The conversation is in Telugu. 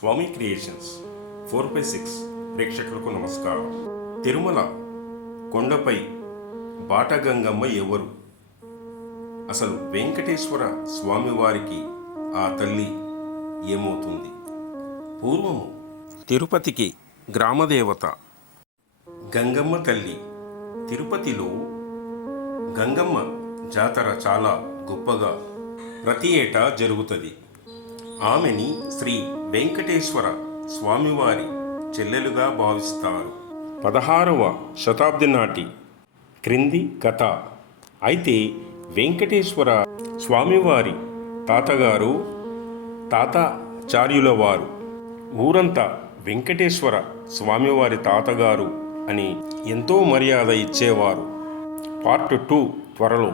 స్వామి క్రియేషన్స్ 4/6 ప్రేక్షకులకు నమస్కారం. తిరుమల కొండపై బాటగంగమ్మ ఎవరు? అసలు వెంకటేశ్వర స్వామివారికి ఆ తల్లి ఏమవుతుంది? పూర్వము తిరుపతికి గ్రామదేవత గంగమ్మ తల్లి. తిరుపతిలో గంగమ్మ జాతర చాలా గొప్పగా ప్రతి ఏటా జరుగుతుంది. ఆమెని శ్రీ వెంకటేశ్వర స్వామివారి చెల్లెలుగా భావిస్తారు. 16వ శతాబ్ది నాటి క్రింది కథ. అయితే వెంకటేశ్వర స్వామివారి తాతగారు తాతాచార్యుల వారు ఊరంతా వెంకటేశ్వర స్వామివారి తాతగారు అని ఎంతో మర్యాద ఇచ్చేవారు. పార్ట్ 2 త్వరలో.